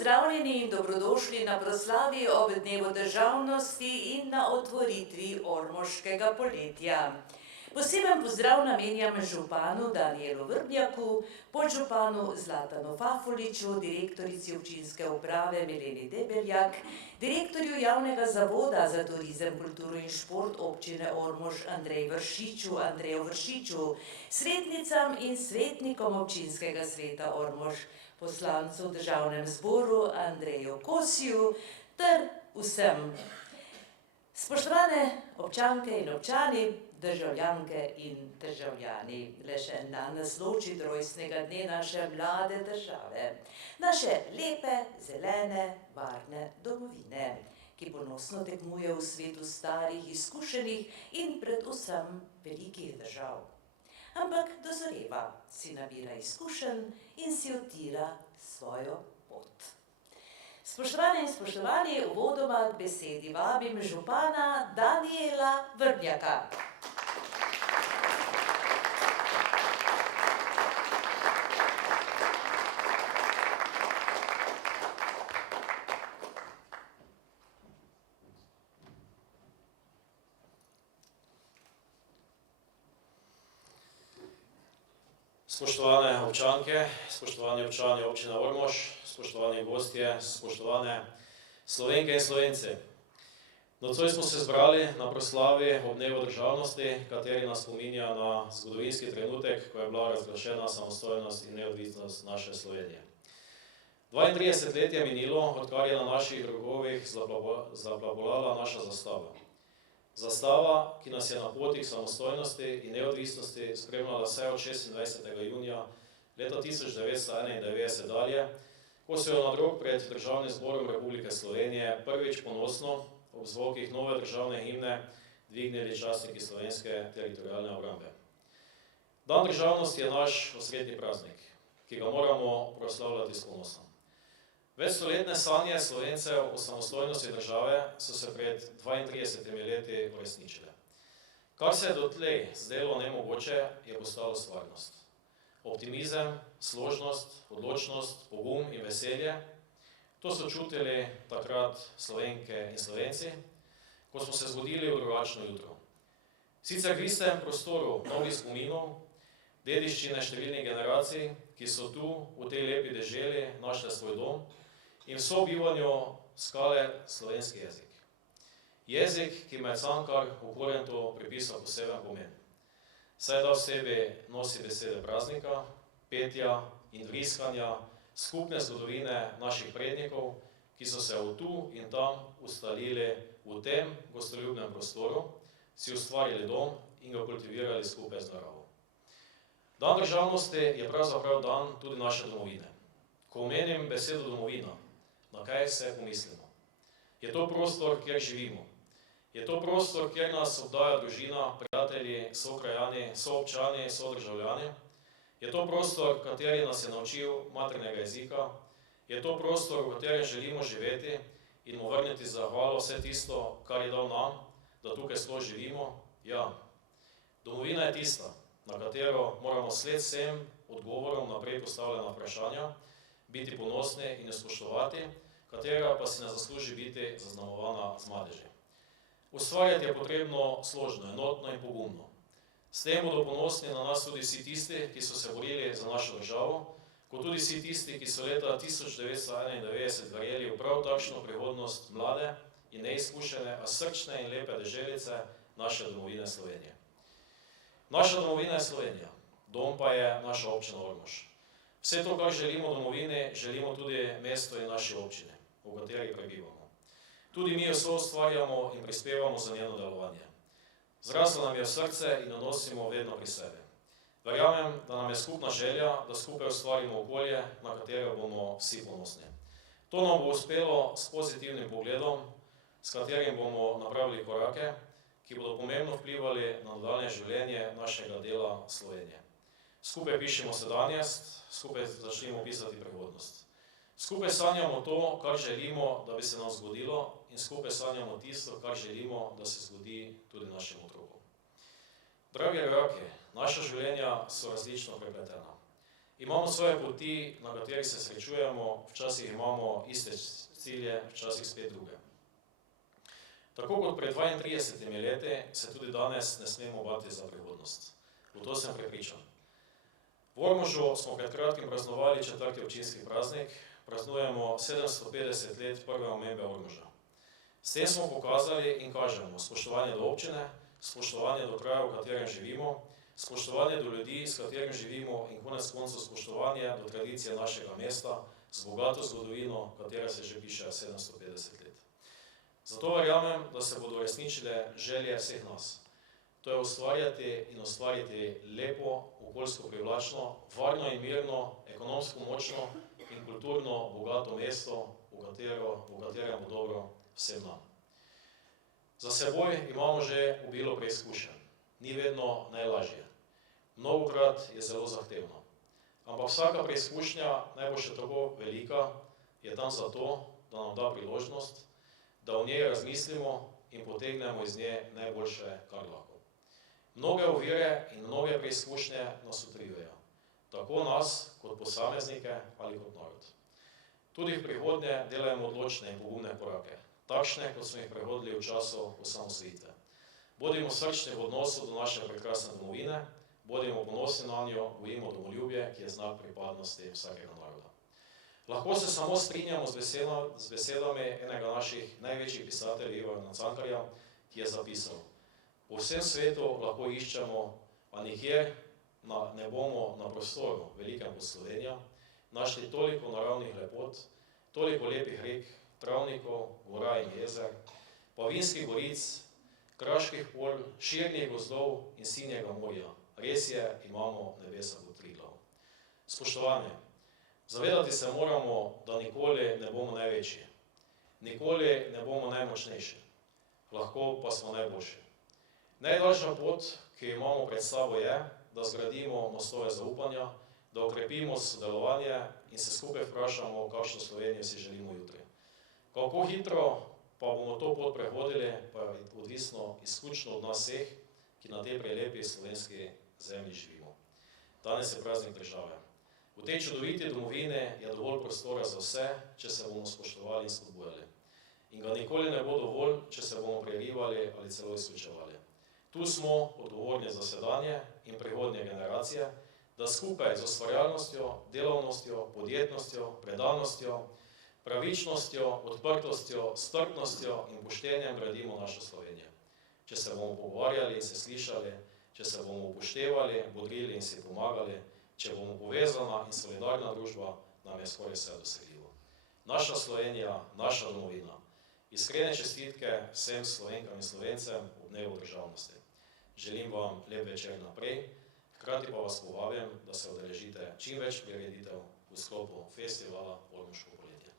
pozdravljeni in dobrodošli na proslavi ob Dnevu državnosti in na otvoritvi Ormoškega poletja. Poseben pozdrav namenjam županu Danijelu Vrbnjaku, podžupanu Zlatanu Fafoliču, direktorici občinske uprave Mileni Debeljak, direktorju javnega zavoda za turizem, kulturo in šport občine Ormož Andreju Vršiču, svetnicam in svetnikom občinskega sveta Ormož, poslancu v državnem zboru Andreju Kosiju ter vsem. Spoštovane občanke in občani, državljanke in državljani, le še en dan nas loči od rojstnega dne naše mlade države, naše lepe, zelene, varne domovine, ki ponosno tekmuje v svetu starih, izkušenih in predvsem velikih držav. Ampak dozoreva, si nabira izkušenj in si utira svojo pot. Spoštovane in spoštovani, uvodoma k besedi vabim župana Danijela Vrbnjaka. Spoštovane občanke, spoštovani občani občine Ormož, spoštovani gostje, spoštovane Slovenke in Slovenci. Nocoj smo se zbrali na proslavi ob Dnevu državnosti, kateri nas spominja na zgodovinski trenutek, ko je bila razglašena samostojnost in neodvisnost naše Slovenije. 32 let je minilo, odkar je na naših rogovih zaplavolala naša zastava. Zastava, ki nas je na poti k samostojnosti in neodvisnosti spremljala vse od 26. junija leta 1991 dalje, ko so jo na drog pred Državnim zborom Republike Slovenije prvič ponosno ob zvokih nove državne himne dvignili častniki slovenske teritorialne obrambe. Dan državnosti je naš osrednji praznik, ki ga moramo proslavljati s ponosom. Večstoletne sanje Slovencev o samostojnosti države so se pred 32 leti uresničile. Kar se je dotlej zdelo nemogoče, je postalo stvarnost. Optimizem, složnost, odločnost, pogum in veselje, to so čutili takrat Slovenke in Slovenci, ko smo se zbudili v drugačno jutro. Sicer v istem prostoru novih spominov, dediščine številnih generacij, ki so tu, v tej lepi deželi, našle svoj dom, in v sobivanju skale slovenski jezik. Jezik, ki med Cankar v Korentu pripisal poseben pomen. Saj da v sebi nosi besede praznika, petja in vriskanja, skupne zgodovine naših prednikov, ki so se tu in tam ustalili v tem gostoljubnem prostoru, si ustvarili dom in ga kultivirali skupaj z naravo. Dan državnosti je pravzaprav dan tudi naše domovine. Ko omenim besedo domovina, na kaj vse pomislimo? Je to prostor, kjer živimo? Je to prostor, kjer nas obdaja družina, prijatelji, sokrajani, soobčani, sodržavljani? Je to prostor, kateri nas je naučil maternega jezika? Je to prostor, v katerem želimo živeti in mu vrniti zahvalo vse tisto, kar je dal nam, da tukaj sploh živimo? Ja, domovina je tista, na katero moramo sled vsem odgovorom naprej postavljena vprašanja, biti ponosni in jo spoštovati, katera pa si ne zasluži biti zaznamovana z madeži. Ustvarjati je potrebno složno, enotno in pogumno. S tem bodo ponosni na nas tudi vsi tisti, ki so se borili za našo državo, kot tudi vsi tisti, ki so leta 1991 verjeli v prav takšno prihodnost mlade in neizkušene, a srčne in lepe deželice naše domovine Slovenije. Naša domovina je Slovenija, dom pa je naša občina Ormož. Vse to, kar želimo domovini, želimo tudi mesto in naši občini, v kateri prebivamo. Tudi mi jo soustvarjamo in prispevamo za njeno delovanje. Zrasla nam je v srce in jo nosimo vedno pri sebi. Verjamem, da nam je skupna želja, da skupaj ustvarimo okolje, na katero bomo vsi ponosni. To nam bo uspelo s pozitivnim pogledom, s katerim bomo napravili korake, ki bodo pomembno vplivali na nadaljnje življenje našega dela Slovenije. Skupaj pišemo sedanjost, skupaj začnemo pisati prihodnost. Skupaj sanjamo to, kar želimo, da bi se nam zgodilo, in skupaj sanjamo tisto, kar želimo, da se zgodi tudi našim otrokom. Dragi rojaki, naša življenja so različno prepletena. Imamo svoje poti, na katerih se srečujemo, včasih imamo iste cilje, včasih spet druge. Tako kot pred 32 leti, se tudi danes ne smemo bati za prihodnost. V to sem prepričan. V Ormožu smo pred kratkim praznovali 4. občinski praznik, praznujemo 750 let prve omembe Ormoža. S tem smo pokazali in kažemo spoštovanje do občine, spoštovanje do kraja, v katerem živimo, spoštovanje do ljudi, s katerim živimo in konec koncev spoštovanje do tradicije našega mesta z bogato zgodovino, katera se že piše 750 let. Zato verjamem, da se bodo uresničile želje vseh nas. To je ustvarjati in ustvariti lepo, okoljsko privlačno, varno in mirno, ekonomsko močno in kulturno bogato mesto, v katerem bo dobro vsem nam. Za seboj imamo že obilo preizkušenj. Ni vedno najlažje. Mnogokrat je zelo zahtevno. Ampak vsaka preizkušnja, naj bo še tako velika, je tam zato, da nam da priložnost, da o njej razmislimo in potegnemo iz nje najboljše, kar lahko. Mnoge ovire in mnoge preizkušnje nas utrjujejo. Tako nas, kot posameznike ali kot narod. Tudi v prihodnje delajmo odločne in pogumne korake. Takšne, kot smo jih prehodili v času osamosvojitve. Bodimo srčni v odnosu do naše prekrasne domovine, bodimo ponosni na njo, gojimo domoljubje, ki je znak pripadnosti vsakega naroda. Lahko se samo strinjamo z besedami enega naših največjih pisateljev, Ivana Cankarja, ki je zapisal: po vsem svetu lahko iščemo, a nikjer ne bomo na prostoru, velikem kot Slovenija, našli toliko naravnih lepot, toliko lepih rek, travnikov, gora in jezer, planinskih goric, kraških polj, širnih gozdov in sinjega morja. Res je, imamo nebesa kot Triglav. Spoštovani, zavedati se moramo, da nikoli ne bomo največji, nikoli ne bomo najmočnejši, lahko pa smo najboljši. Najdaljša pot, ki jo imamo pred sabo, je, da zgradimo mostove zaupanja, da okrepimo sodelovanje in se skupaj vprašamo, kakšno Slovenijo si želimo jutri. Kako hitro pa bomo to pot prehodili, pa je odvisno izključno od nas vseh, ki na tej prelepi slovenski zemlji živimo. Danes je praznik države. V tej čudoviti domovini je dovolj prostora za vse, če se bomo spoštovali in spodbujali. In ga nikoli ne bo dovolj, če se bomo prerivali ali celo izključevali. Tu smo odgovorni za sedanje in prihodnje generacije, da skupaj z ustvarjalnostjo, delovnostjo, podjetnostjo, predanostjo, pravičnostjo, odprtostjo, strpnostjo in poštenjem gradimo našo Slovenijo. Če se bomo pogovarjali in se slišali, če se bomo upoštevali, bodrili in si pomagali, če bomo povezana in solidarna družba, nam je skoraj vse dosegljivo. Naša Slovenija, naša domovina. Iskrene čestitke vsem Slovenkam in Slovencem ob dnevu državnosti. Želim vam lep večer naprej, hkrati pa vas povabim, da se udeležite čim več prireditev v sklopu festivala Ormoško poletje.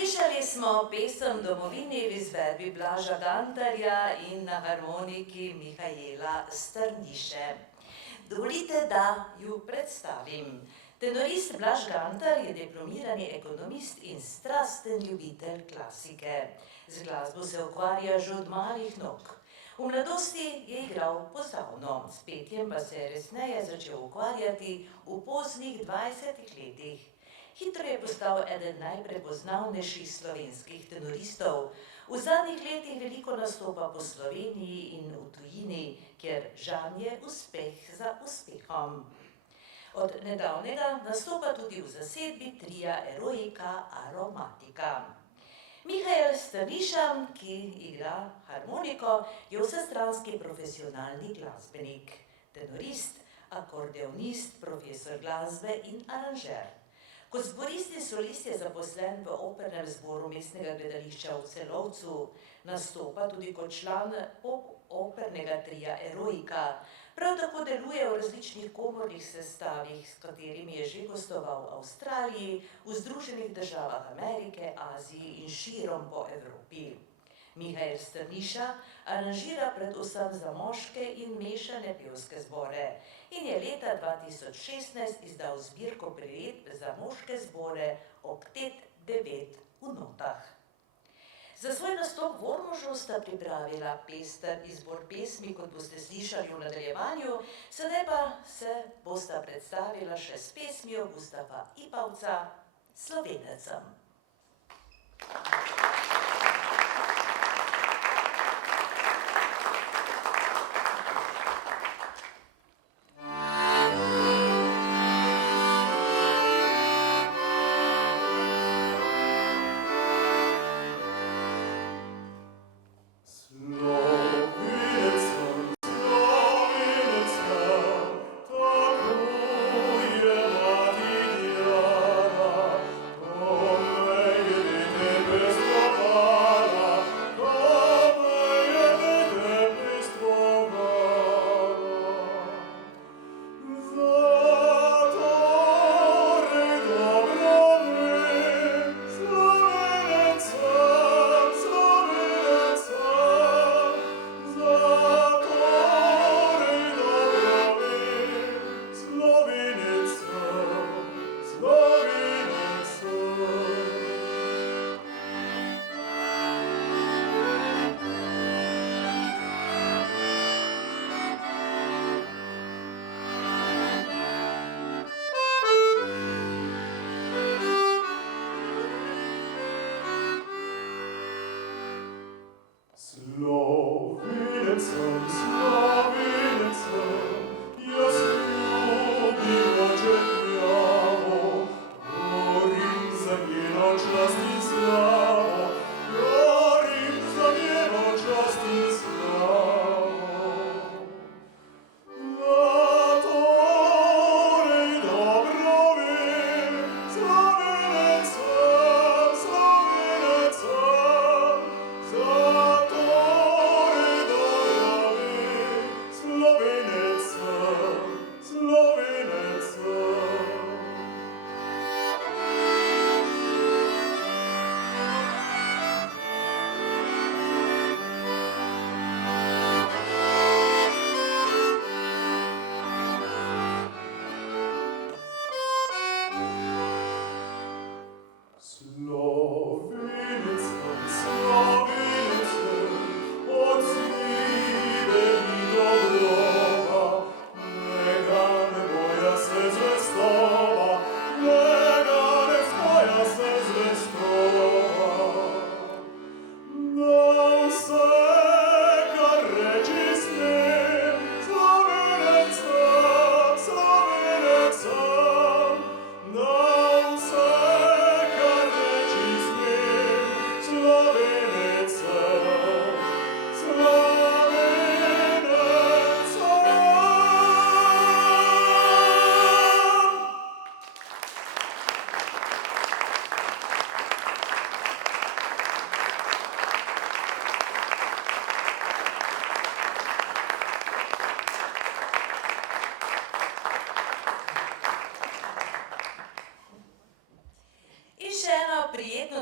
Slišali smo pesem Domovini v izvedbi Blaža Gantarja in na harmoniki Mihajla Strniše. Dovolite, da ju predstavim. Tenorist Blaž Gantar je diplomirani ekonomist in strasten ljubitelj klasike. Z glasbo se ukvarja že od malih nog. V mladosti je igral pozdravno, s petjem pa se je resneje začel ukvarjati v poznih 20 letih. Hitro je postal eden najprepoznavnejših slovenskih tenoristov. V zadnjih letih veliko nastopa po Sloveniji in v tujini, kjer žanje uspeh za uspehom. Od nedavnega nastopa tudi v zasedbi tria Eroika Aromatika. Mihajl Strniša, ki igra harmoniko, je vsestranski profesionalni glasbenik, tenorist, akordeonist, profesor glasbe in aranžer. Kot zborist in solist je zaposlen v opernem zboru Mestnega gledališča v Celovcu, nastopa tudi kot član opernega tria Eroika. Prav tako deluje v različnih komornih sestavih, s katerimi je že gostoval v Avstraliji, v Združenih državah Amerike, Aziji in širom po Evropi. Mihajl Strniša aranžira predvsem za moške in mešane pevske zbore in je leta 2016 izdal zbirko priredb za moške zbore Oktet 9 v notah. Za svoj nastop v Ormožu sta pripravila pester izbor pesmi, kot boste slišali v nadaljevanju, sedaj pa se bosta predstavila še s pesmijo Gustafa Ipavca Slovenecem. Best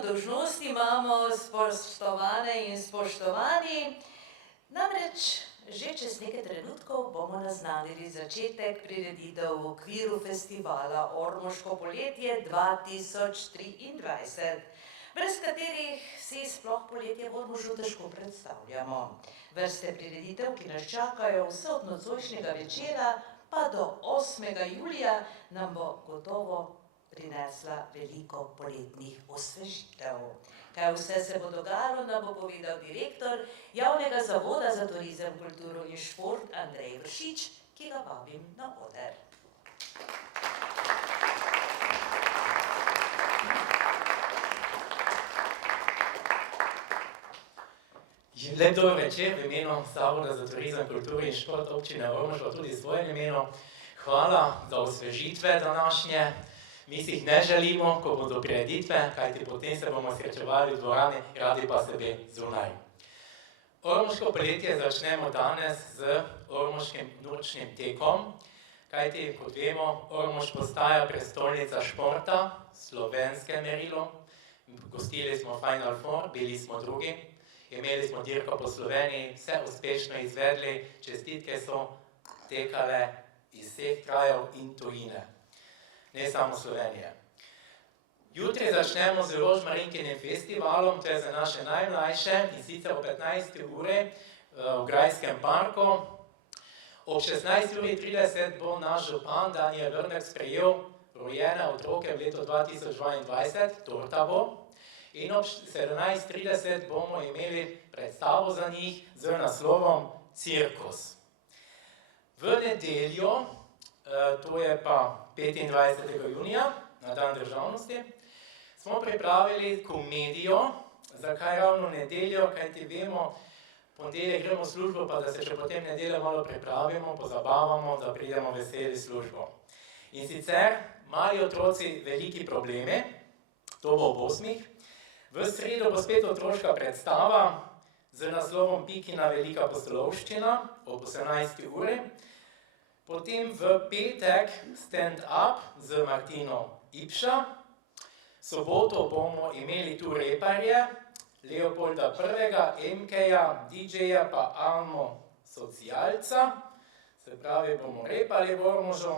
dolžnost imamo, spoštovane in spoštovani. Namreč že čez nekaj trenutkov bomo naznanili začetek prireditev v okviru festivala Ormoško poletje 2023, brez katerih si sploh poletje v Ormožu težko predstavljamo. Vrste prireditev, ki nas čakajo vse od nocojšnjega večera pa do 8. julija, nam bo gotovo prinesla veliko poletnih osvežitev. Kaj vse se bo dogajalo, nam bo povedal direktor Javnega zavoda za turizem, kulturo in šport Andrej Vršič, ki ga vabim na oder. Lep dober večer v imenu Zavoda za turizem, kulturo in šport občine Ormož, pa tudi svojem imenu. Hvala za osvežitve današnje. Mi si jih ne želimo, ko bodo prireditve, kajti potem se bomo srečevali v dvorani, radi pa sebe zunaj. Ormoško poletje začnemo danes z ormoškim nočnim tekom, kajti, kot vemo, Ormož postaja prestolnica športa, slovenske merilo. Gostili smo Final Four, bili smo drugi, imeli smo dirko po Sloveniji, vse uspešno izvedli, čestitke so tekale iz vseh krajev in tujine. Ne samo Slovenije. Jutri začnemo z Rožmarinkinim festivalom, to je za naše najmlajše, in sicer o 15. uri v Grajskem parku. Ob 16:30 bo naš župan Danijel Vrnek sprejel rojene otroke v letu 2022, torta bo. In ob 17:30 bomo imeli predstavo za njih z naslovom Cirkus. V nedeljo, to je pa 25. junija, na dan državnosti, smo pripravili komedijo. Zakaj ravno nedeljo? Kajti vemo, ponedeljek gremo v službo, pa da se še potem nedeljo malo pripravimo, pozabavamo, da pridemo veseli v službo. In sicer mali otroci, veliki problemi, to bo ob 8. V sredo bo spet otroška predstava z naslovom Pikina velika pustolovščina ob 18. uri. Potem v petek stand-up z Martino Ipša. Soboto bomo imeli tu reparje, Leopolda I, MK-ja, DJ-ja pa Almo Socialca. Se pravi, bomo repali v Ormožu.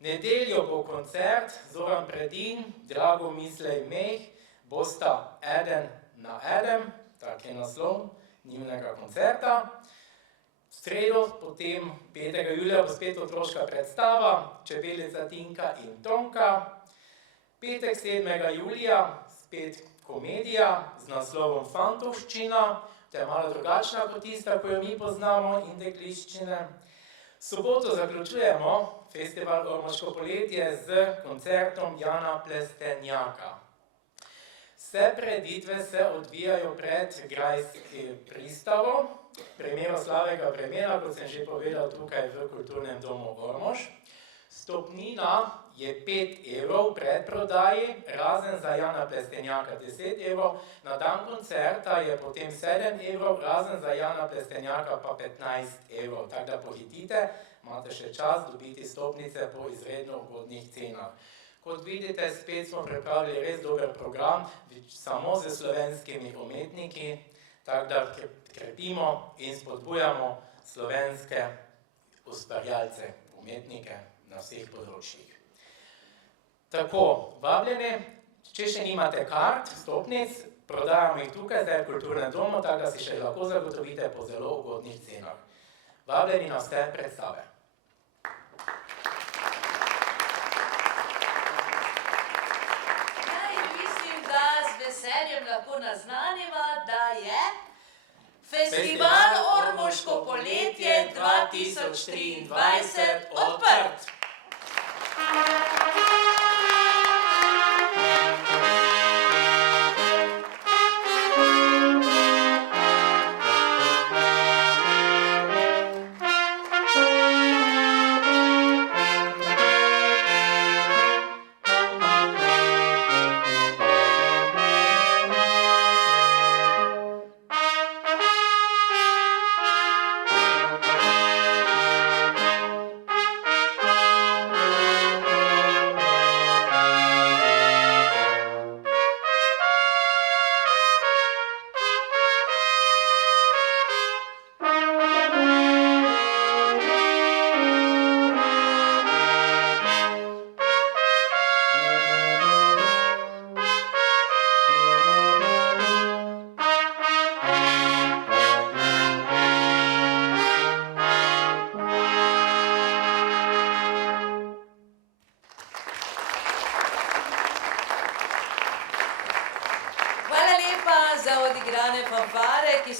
Nedeljo bo koncert Zoran Predin, Drago Mislej Meh, bosta eden na eden, tak je naslov njunega koncerta. V sredo, potem 5. julija bo spet otroška predstava, Čebelica Tinka in Tonka. Petek 7. julija, spet komedija z naslovom Fantovščina, to je malo drugačna kot tista, ko jo mi poznamo, in dekliščine. Soboto zaključujemo festival Ormoško poletje z koncertom Jana Plestenjaka. Vse prireditve se odvijajo pred Grajskim pristavom, primeru slavega vremena, kot sem že povedal, tukaj v Kulturnem domu Ormož. Vstopnina je 5 evrov v predprodaji, razen za Jana Plestenjaka 10 evrov, na dan koncerta je potem 7 evrov, razen za Jana Plestenjaka pa 15 evrov. Tako da pohitite, imate še čas dobiti stopnice po izredno ugodnih cenah. Kot vidite, spet smo pripravili res dober program, samo z slovenskimi umetniki, tako da krepimo in spodbujamo slovenske ustvarjalce, umetnike na vseh področjih. Tako, vabljeni, če še nimate kart, stopnic, prodajamo jih tukaj, zdaj v Kulturnem domu, tako da si še lahko zagotovite po zelo ugodnih cenah. Vabljeni na vse predstave. Lahko naznaniva, da je Festival Ormoško poletje 2023 odprt.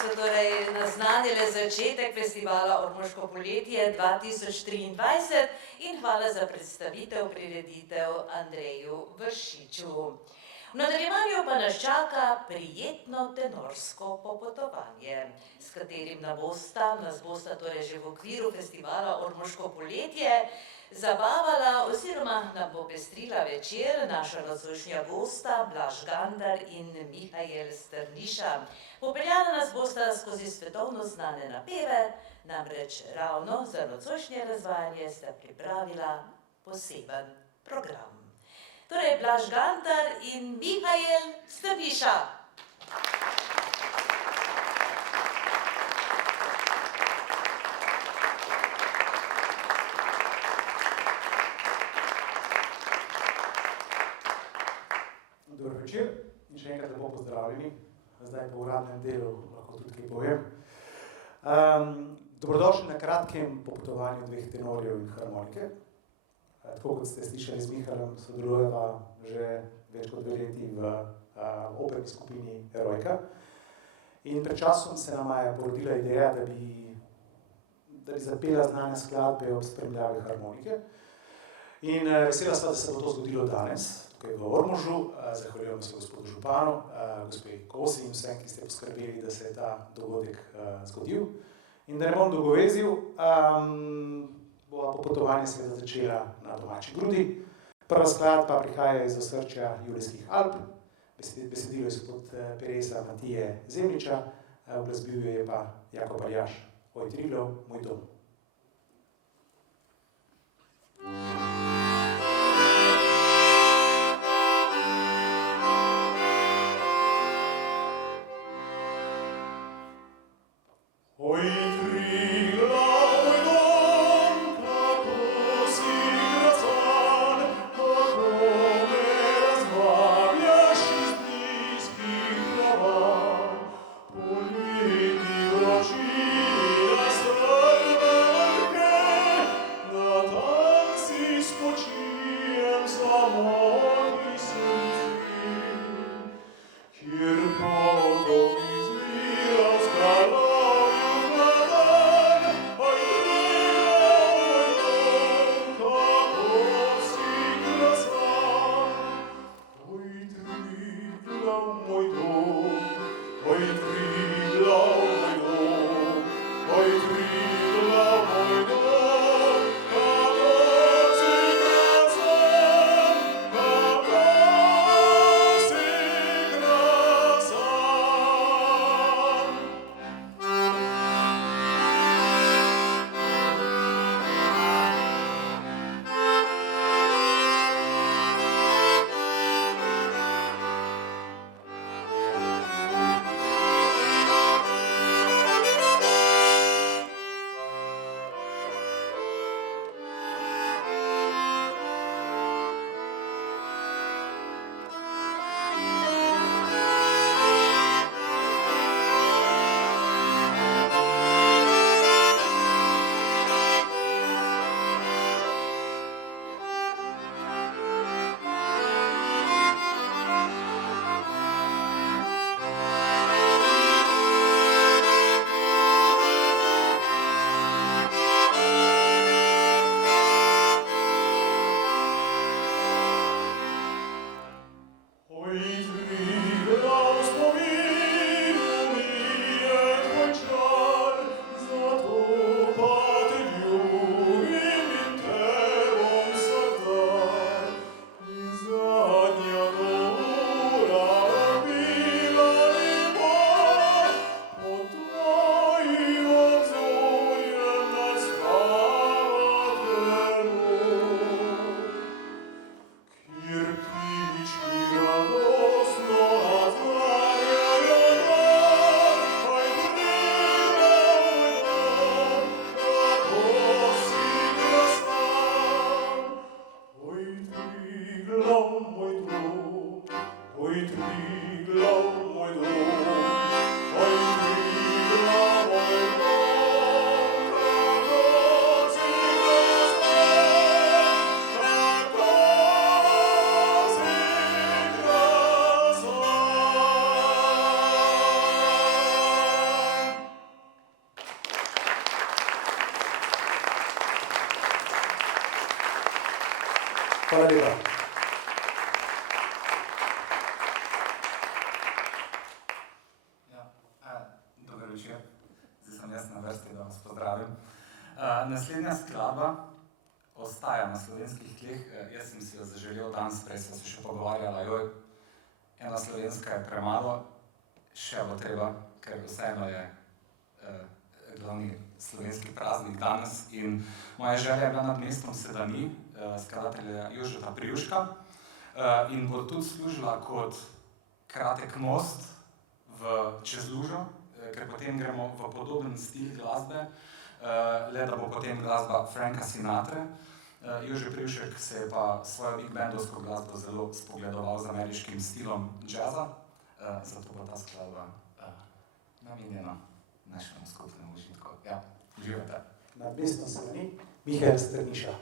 so torej naznanile začetek festivala Ormoško poletje 2023 in hvala za predstavitev prireditev Andreju Vršiču. V nadaljevanju pa nas čaka prijetno tenorsko popotovanje, s katerim nas bosta torej že v okviru festivala Ormoško poletje zabavala oziroma nam popestrila večer naša nocojšnja gosta Blaž Gandar in Mihajl Strniša. Popeljala nas bosta skozi svetovno znane napeve, namreč ravno za nocojšnje razvajanje sta pripravila poseben program. Torej Blaž Gandar in Mihajl Strniša. Dobro večer in še enkrat lepo pozdravljeni, zdaj po uradnem delu lahko tudi kaj povem. Dobrodošli na kratkem popotovanju dveh tenorjev in harmonike. Tako kot ste slišali z Mihalom, sodelujeva že več kot 2 leti v operni skupini Erojka. In pred časom se nama je porodila ideja, da bi zapela znane skladbe ob spremljavi harmonike. In vesela sva, da se bo to zgodilo danes, tukaj v Ormožu. Zahvaljujem se gospodu županu, gospe Kosi in vsem, ki ste poskrbeli, da se je ta dogodek zgodil. In da ne bom dolgovezil, bova popotovanje seveda začela na domači grudi. Prva skladba prihaja iz osrčja Julijskih Alp, besedilo je gospod Peresa Matije Zemljiča, uglasbil jo je pa Jakob Aljaž. Oj Triglav, moj dom. Poleti ročina strojna Hvala lepa. Dober večer, zdaj sem jaz na vrsti, da vas pozdravim. Naslednja skladba ostaja na slovenskih tleh. Jaz sem si jo zaželel danes, prej sem se še pogovarjala, ena slovenska je premalo, še bo treba, ker vseeno je glavni slovenski praznik danes in moja želja je bila nad mestom Sedani, skladatelja Jožeta Privška, in bo tudi služila kot kratek most čez lužo, ker potem gremo v podoben stil glasbe, le da bo potem glasba Franka Sinatre. Jože Privšek se je pa svojo big bandovsko glasbo zelo spogledoval z ameriškim stilom jazza, zato bo ta skladba namenjena našemu skupnemu užitku. Ja, uživajte. Nad mestom Sedani, Mihael Strniša.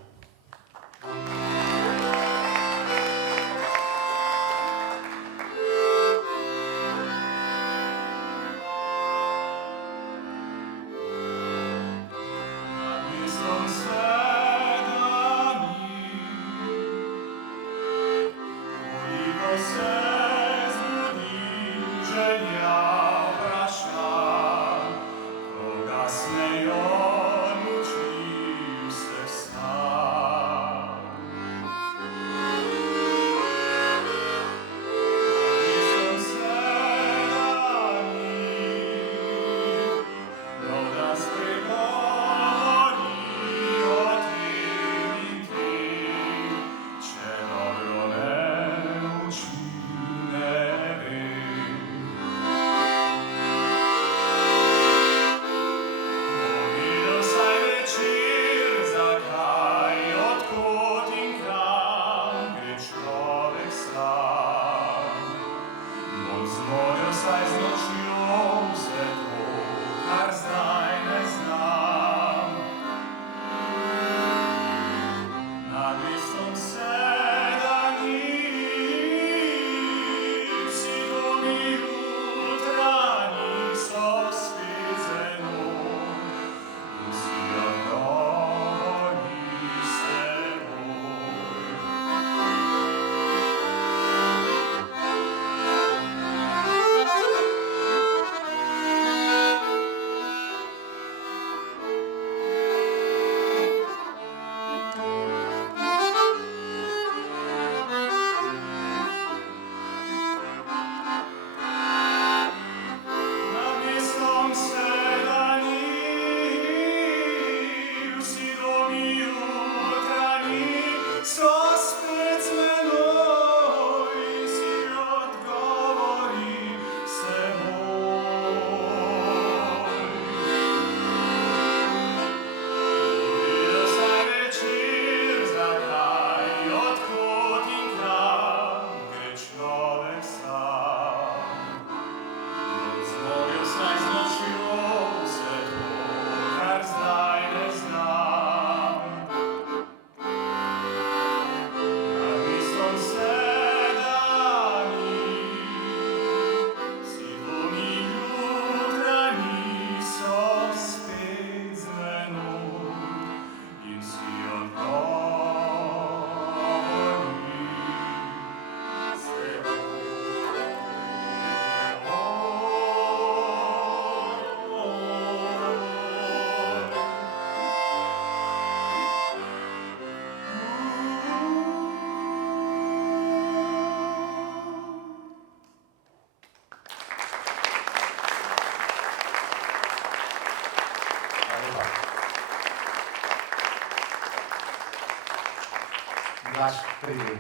Blaž, pridi.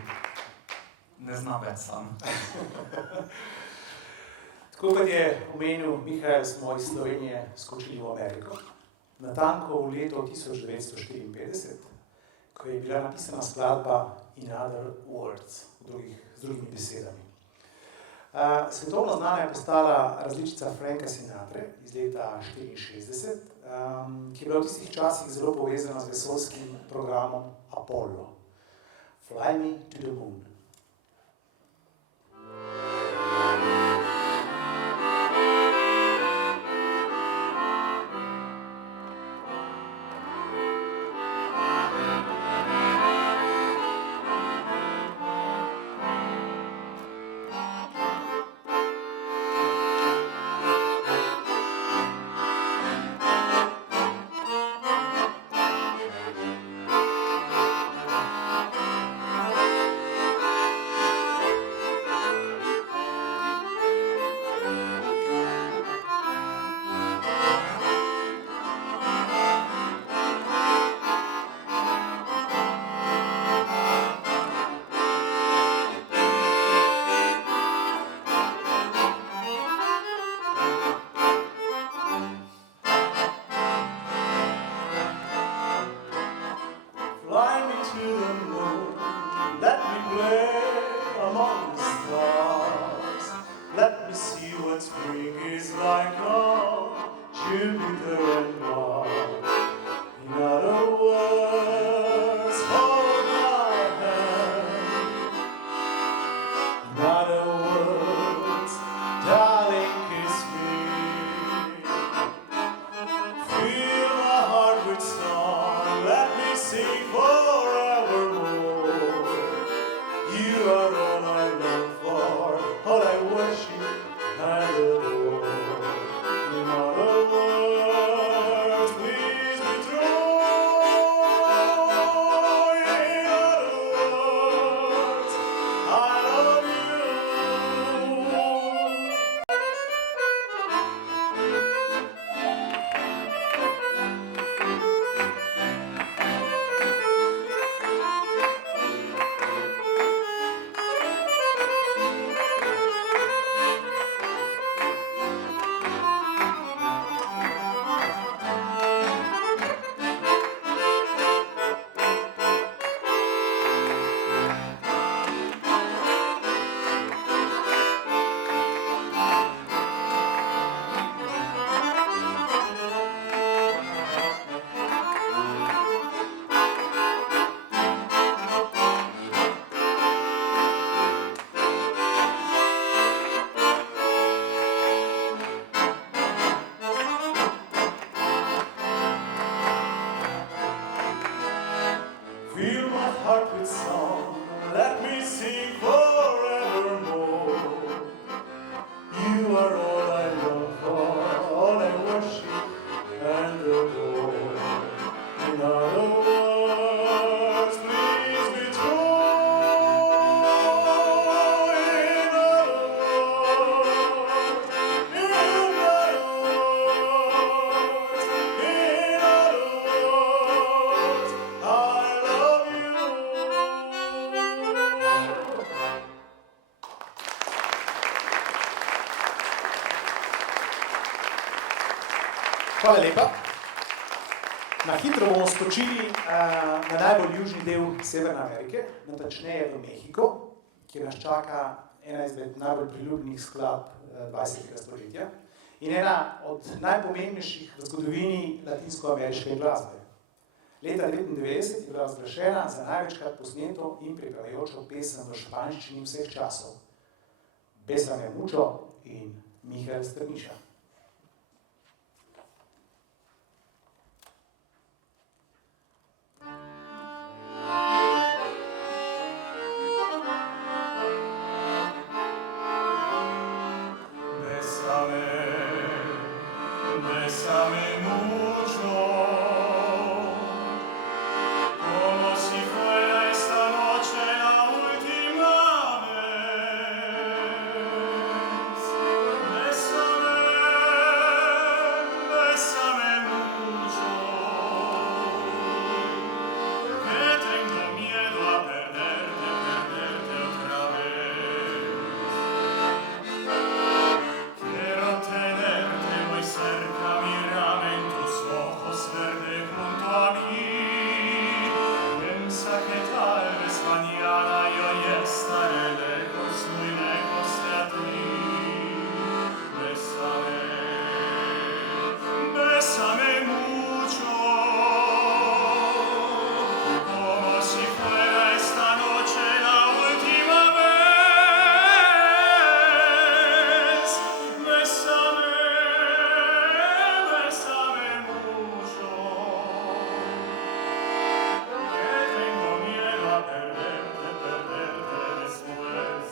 Ne znam več sam. Tako kot je omenil Mihael, smo iz Slovenije skočili v Ameriko. Natanko v leto 1954, ko je bila napisana skladba In Other Words, z drugimi besedami. Svetovno znana je postala različica Franka Sinatre iz leta 1964, ki je bila v tistih časih zelo povezana z vesoljskim programom Apollo. Fly me to the moon. heart with song, let me sing forevermore. You are all I love, all I worship and adore. In other words, please be true. In other words, in other words, in other words, I love you. Hvala lepa. Na hitro bomo skočili na najbolj južni del Severne Amerike, natančneje v Mehiko, kjer nas čaka ena izmed najbolj priljubljenih skladb 20. stoletja in ena od najpomembnejših v zgodovini latinskoameriške glasbe. Leta 1999 je bila razglašena za največkrat posneto in pripravljajočo pesem v španščini vseh časov. Bésame mucho in Mihael Strniša. Bésame mucho, como si fuera esta noche la última vez. Bésame, bésame mucho, que tengo miedo a perderte otra vez. Quiero tenerte muy cerca, mírame en tus ojos verde junto a mí. Piensa que tal vez mañana yo ya estaré lejos, muy lejos de ti. Bésame, bésame mucho, como si fuera esta noche la última vez. Bésame, bésame mucho, que tengo miedo a perderte después.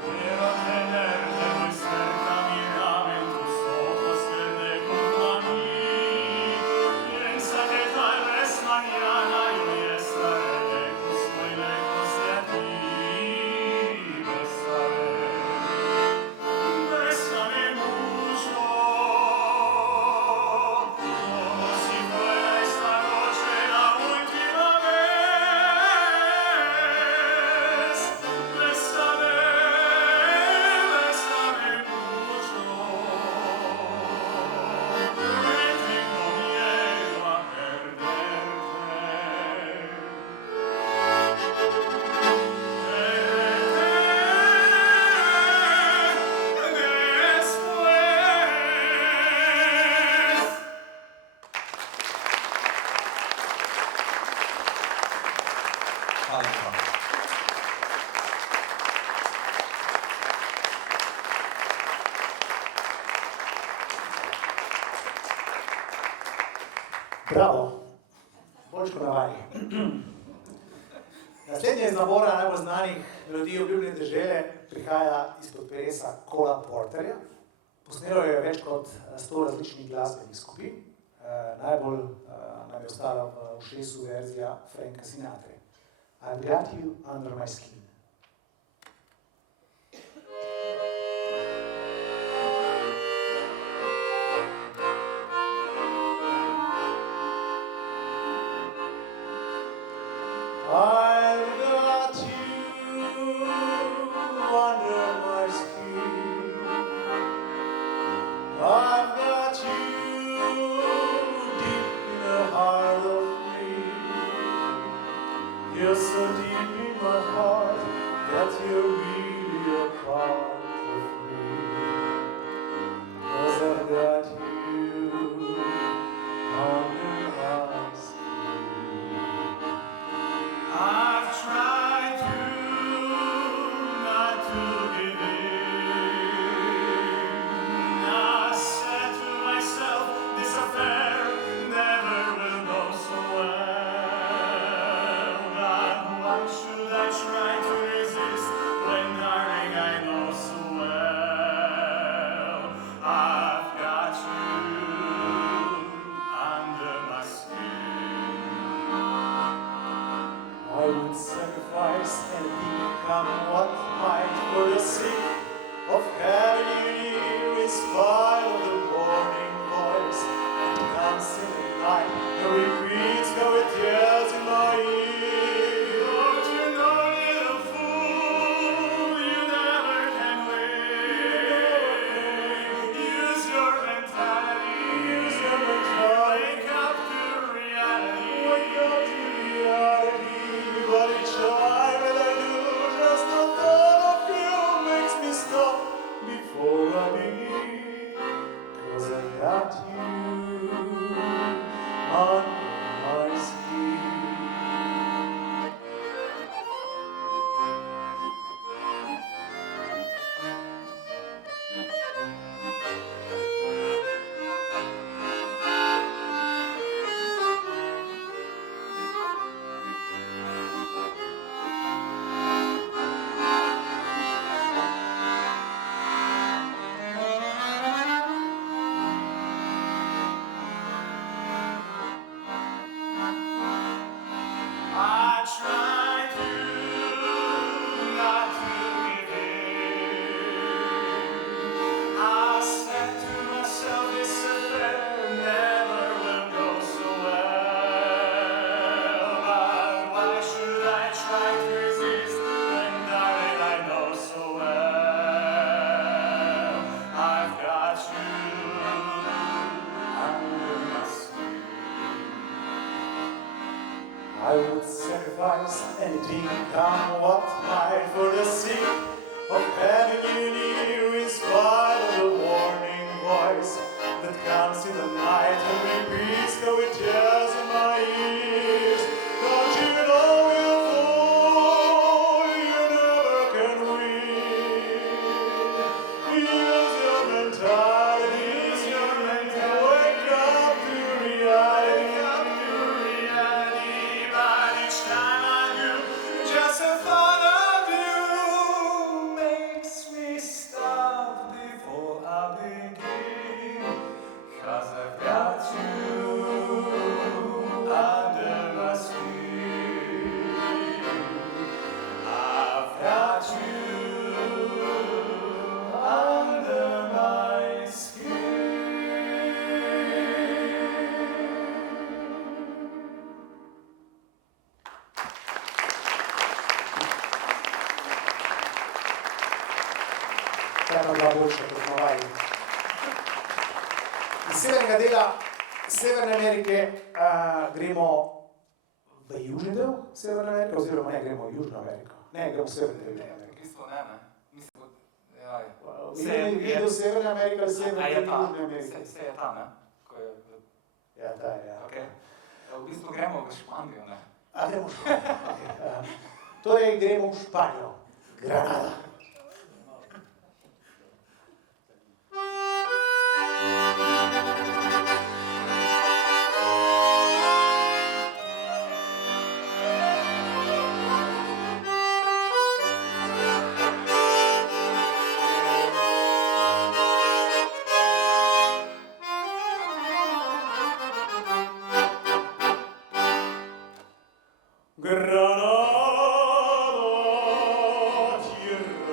Quiero tenerte muy cerca, mírame en tus ojos verde junto a mí. Piensa que tal vez mañana yo ya estaré lejos, muy lejos de ti. Bésame, bésame mucho, como si fuera esta noche la última vez. Bésame, bésame mucho, que tengo miedo a después. Hvala lepa. Bravo, boljš kot navadi. Naslednje iz nabora najbolj znanih melodij Obljubljene dežele prihaja izpod peresa Cola Porterja. Posnelo je več kot 100 različnih glasbenih skupin. Najbolj nam je ostala v ušesu verzija Franka Sinatre. I've got you under my skin. so deep in my heart that you're really a part of me. 'Cause I've got you under my skin. I've tried to not to give in. I said to myself, this affair never will go so well. But why should I try to resist when, darling, I know so well I've got you under my skin. I would sacrifice anything, come what might, for the sake of having you near, in spite of the warning voice that comes in the night and repeats how it yells in my ear. Don't you know, little fool, you never can win. Use your mentality. Use your mentality. Wake up to reality. Wake up to reality, but each time that I do, just the thought of you makes me stop before I begin. 'Cause I got you under my skin. I try to not to give in. I said to myself, this affair never will go so well. But why should I try to resist when, darling, I know so well I've got you under my skin. I would sacrifice anything, come what might, for the sake of having you near, in spite of the warning voice that comes in the night and repeats how it yells in my ears. Don't you know, you fool, you never can win. Use your mentality. Use your mentality. Wake up to reality. Wake up to reality, but each time I do, just the thought of you makes me stop before I begin. 'Cause I've got you under my skin. I've got you under my skin. Ena bila boljša kot navadi. Iz severnega dela Severne Amerike gremo v južni del Severne Amerike, oziroma ne, gremo v Južno Ameriko. Ne, gremo v severni del Južne V Amerike. bistvu ne, ne. Mislim, ja, Je del Severne Amerike ali a severni je del ta, Južne Amerike? se je ta, ne? Ko je, Ja, ta je, ja. okay. V bistvu gremo v Španijo, ne? A gremo v Španijo. Okay. Torej gremo v Španijo. Granada. Granada, tierra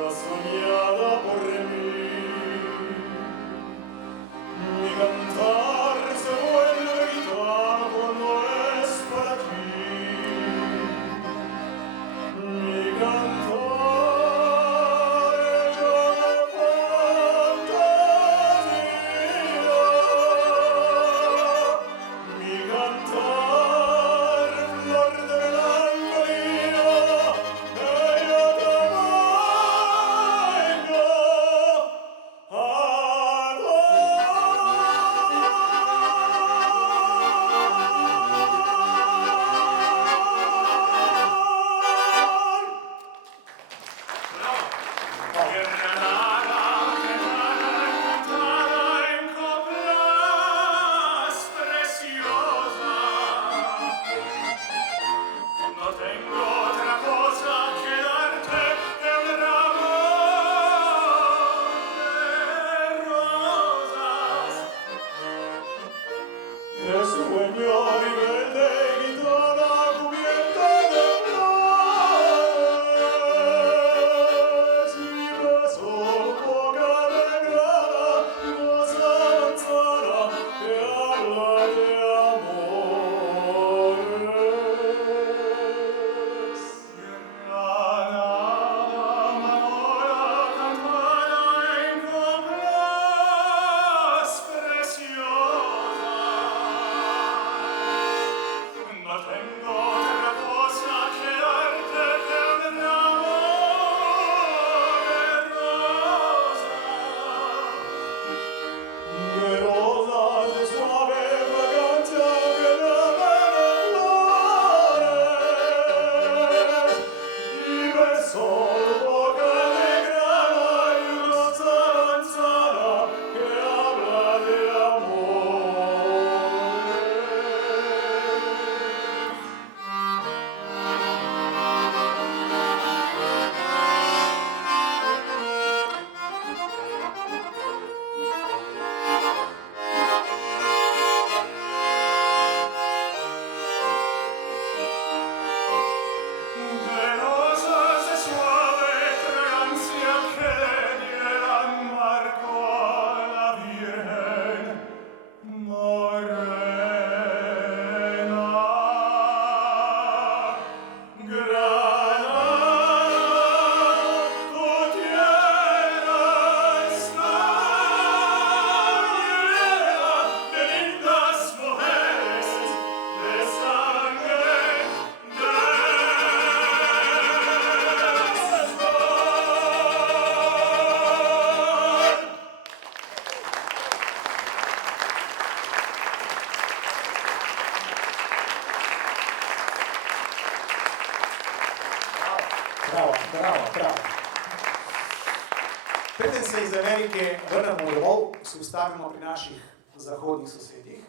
Preden se iz Amerike vrnemo v domov, se ustavimo pri naših zahodnih sosedih.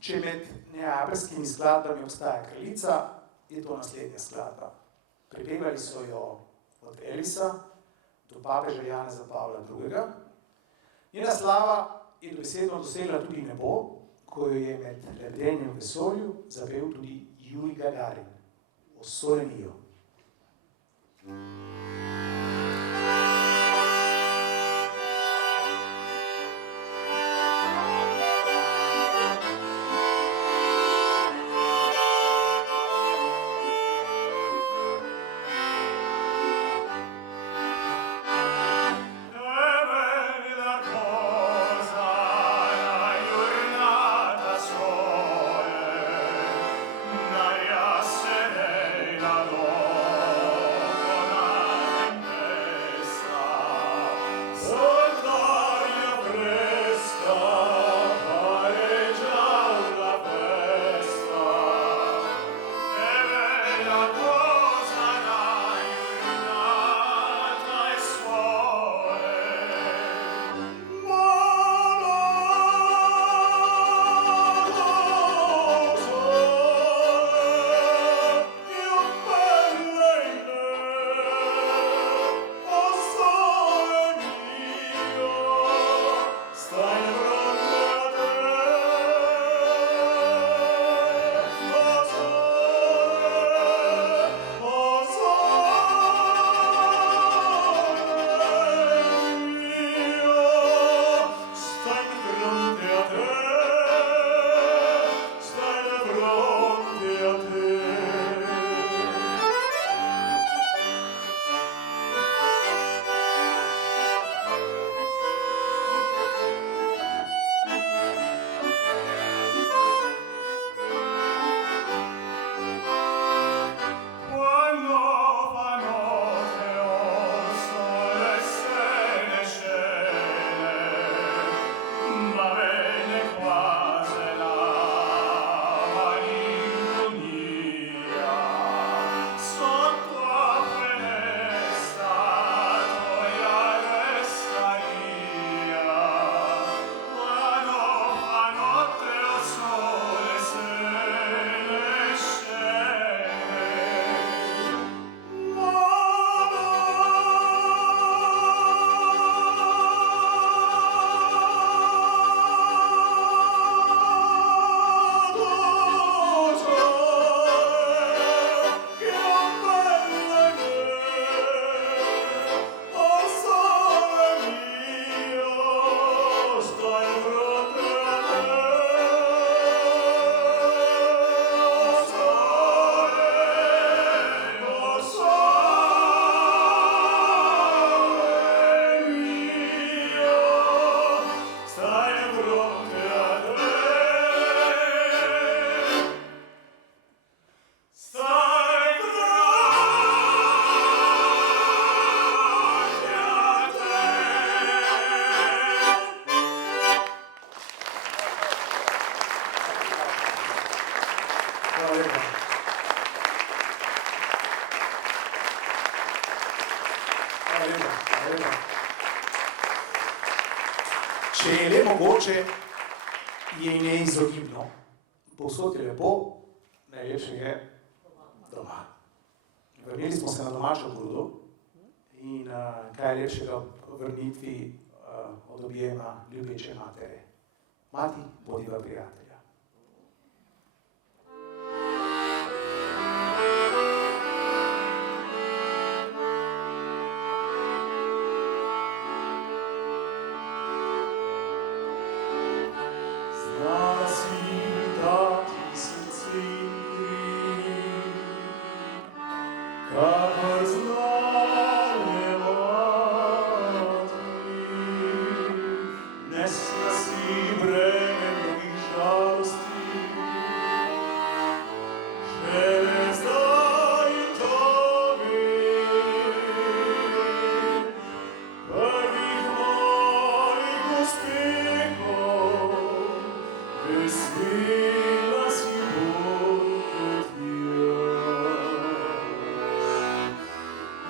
Če med neapeljskimi skladbami obstaja kraljica, je to naslednja skladba. Prepevali so jo od Elvisa do papeža Janeza Pavla II. Njena slava je dobesedno dosegla tudi nebo, ko jo je med lebdenjem v vesolju zapel tudi Jurij Gagarin. O Sole Mio. Serena dopo Če je le mogoče, je neizogibno. Povsod je lepo, najlepše je doma. Vrnili smo se na domačo grudo in kaj je lepšega v vrnitvi od objema ljubeče matere. Mati, bodiva prijatelja. Znala si dati srce in kri, kakor znanje mati. Nesla si breme mnogih žalosti, šele zdaj to vem. Prvih mojih uspehov vesela si bolj kot jaz.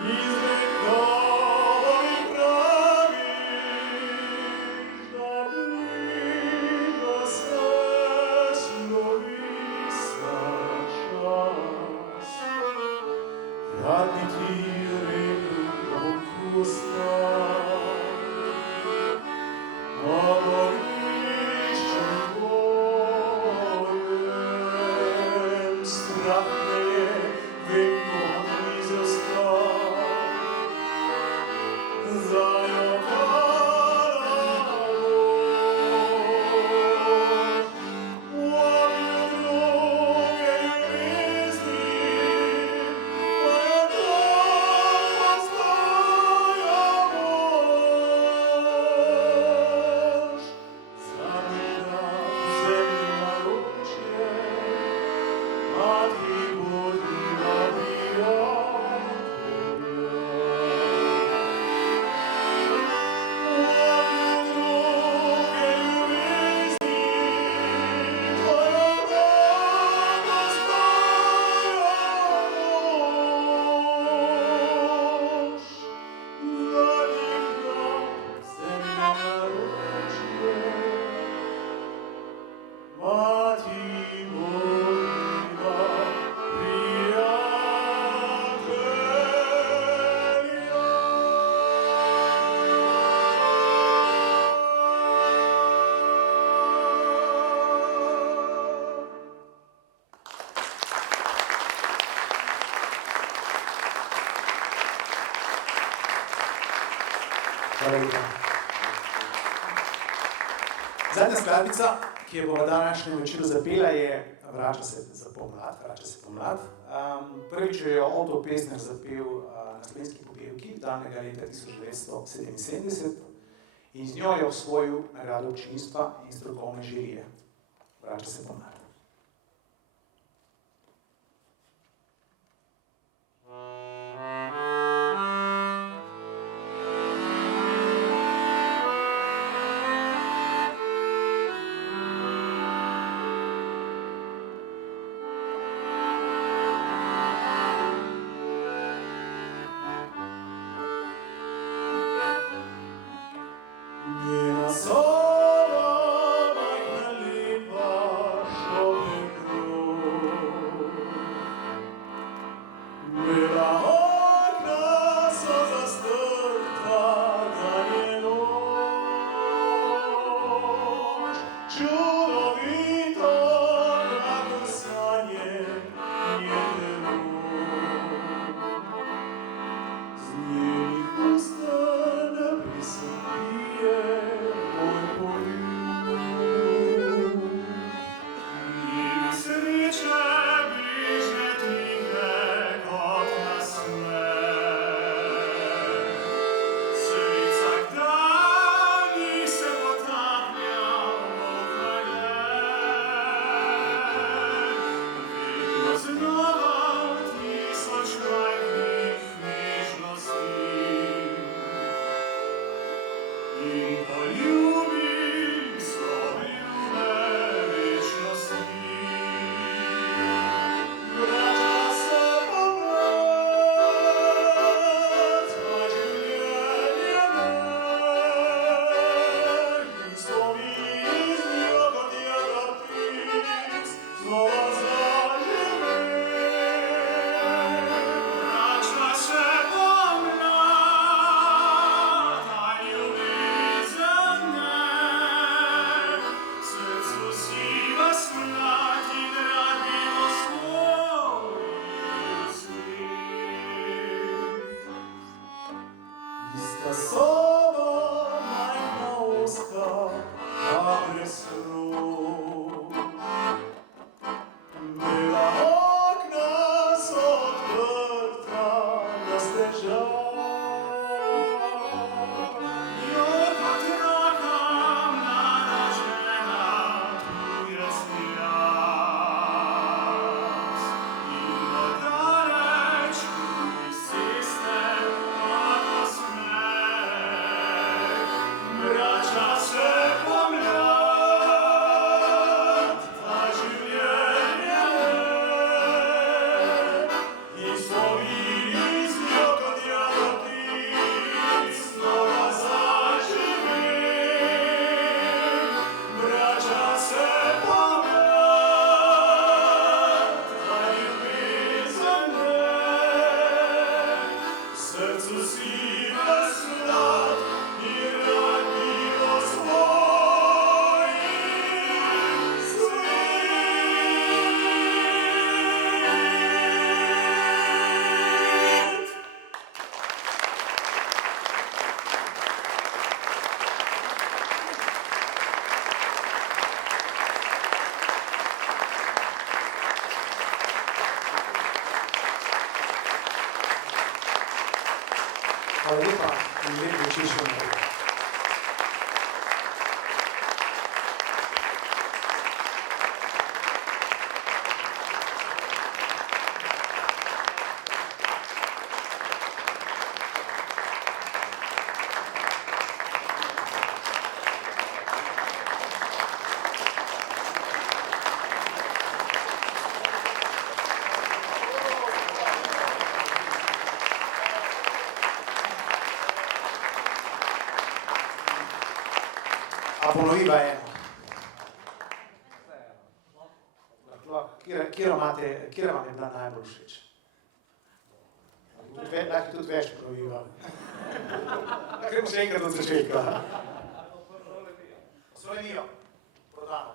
Izrek dovolj praviš, da bliža se slovesna čas. Rad bi ti rekel, da bom tu ostal, na gorišču tvojem. Strah me je, vem, ko bom izostal, zajokala boš. Vabim druge ljubezni, moja dom postaja boš. Zadnji dan vzemi naročje, mati bodiva prijatelja. Vabim druge ljubezni, tvoja dom postaja boš. Zadnji dan vzemi naročje, mati bodiva prijatelja. Hvala lepa. Zadnja skladbica, ki jo bo v današnjem večeru zapela, je Vrača se za pomlad, vrača se pomlad. Prvič jo je Oto Pestner zapel na Slovenski popevki, danega leta 1977 in z njo je osvojil nagrado občinstva in strokovne žirije. Vrača se pomlad. Njena soba, majhna lepa, šopek krog. Bela okna so zastrta, dan je noč. Čudovito, kakor sanje, njen telo. Z njenih usten brisem pije moj A ponoviva eno. Kira vam je bila najbolj všeč? Lahko tudi več ponoviva. Gremo še enkrat od začetka. Slovenijo. Prodano.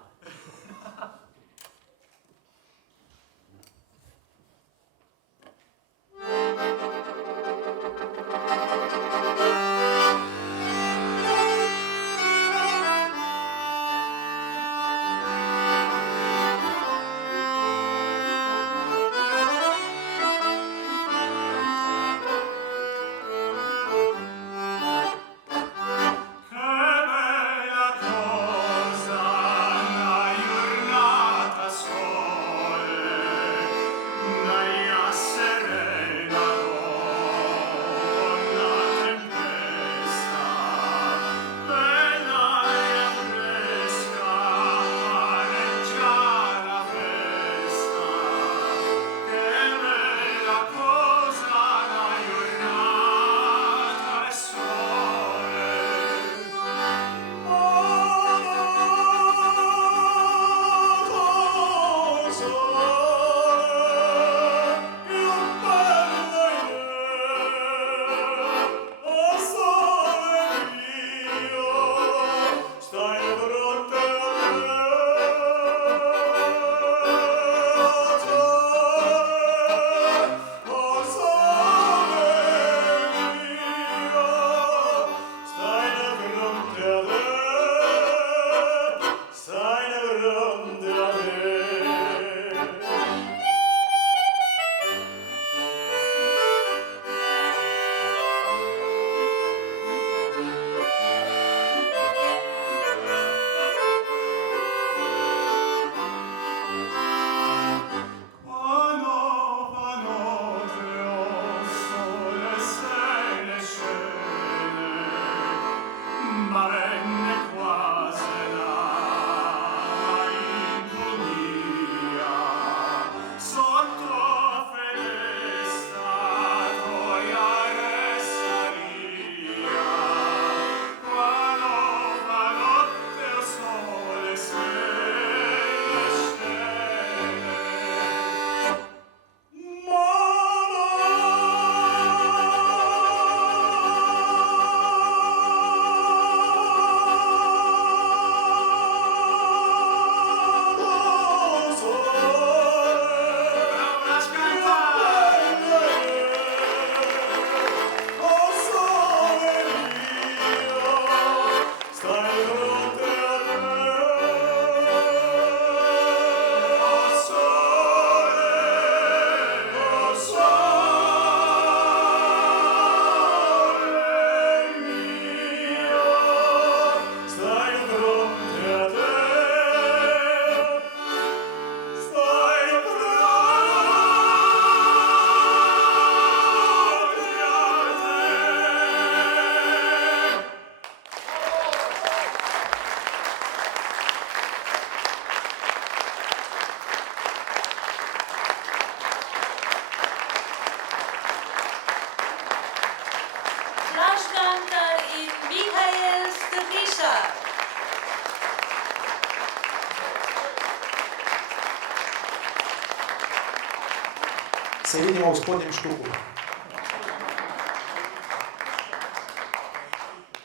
Se vidimo v spodnjem štuku.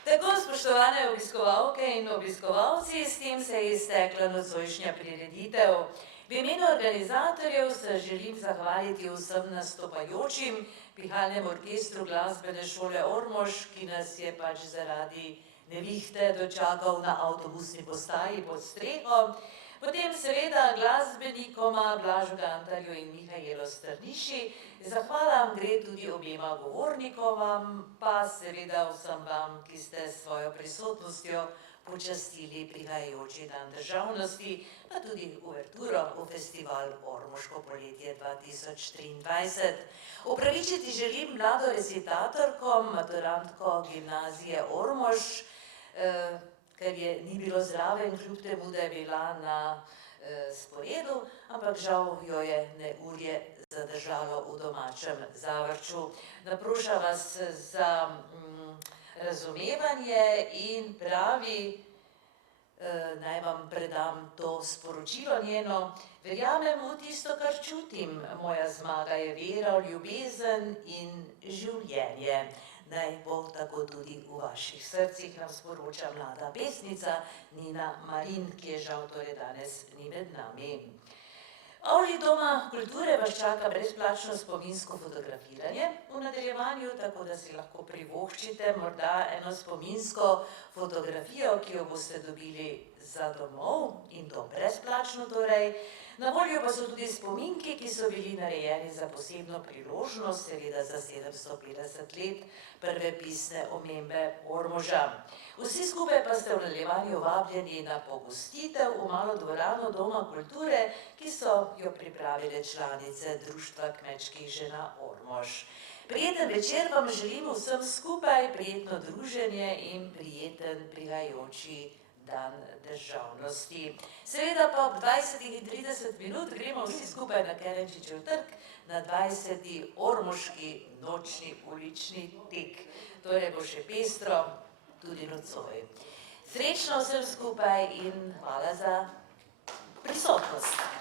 Tako, spoštovane obiskovalke in obiskovalci, s tem se je iztekla nocojšnja prireditev. V imenu organizatorjev se želim zahvaliti vsem nastopajočim, pihalnemu orkestru Glasbene šole Ormož, ki nas je pač zaradi nevihte dočakal na avtobusni postaji pod streho. Potem seveda glasbenikoma Blažu Gantarju in Mihajlu Strniši. Zahvala gre tudi obema govornikom, pa seveda vsem vam, ki ste s svojo prisotnostjo počastili prihajajoči dan državnosti, pa tudi uverturo v festival Ormoško poletje 2023. Opravičiti želim mlado recitatorko, maturantko gimnazije Ormož, ker je ni bilo zraven, kljub temu, da je bila na sporedu, ampak žal jo je neurje zadržalo v domačem Zavrču. Naprošam vas za razumevanje in pravi, naj vam predam to sporočilo njeno. Verjamem v tisto, kar čutim. Moja zmaga je vera, ljubezen in življenje. Naj bo tako tudi v vaših srcih, nam sporoča mlada pesnica Nina Marin, ki je žal torej danes ni med nami. Avli Doma kulture vas čaka brezplačno spominsko fotografiranje v nadaljevanju, tako da si lahko privoščite morda eno spominsko fotografijo, ki jo boste dobili za domov in to brezplačno torej. Na voljo pa so tudi spominki, ki so bili narejeni za posebno priložnost, seveda za 750 let prve pisne omembe Ormoža. Vsi skupaj pa ste v nadaljevanju vabljeni na pogostitev v malo dvorano Doma kulture, ki so jo pripravile članice Društva kmečkih žena Ormož. Prijeten večer vam želim vsem skupaj, prijetno druženje in prijeten prihajajoči dan državnosti. Seveda pa ob 20:30 gremo vsi skupaj na Kerenčičev trg na 20. ormoški nočni ulični tek. Torej bo še pestro tudi nocoj. Srečno vsem skupaj in hvala za prisotnost.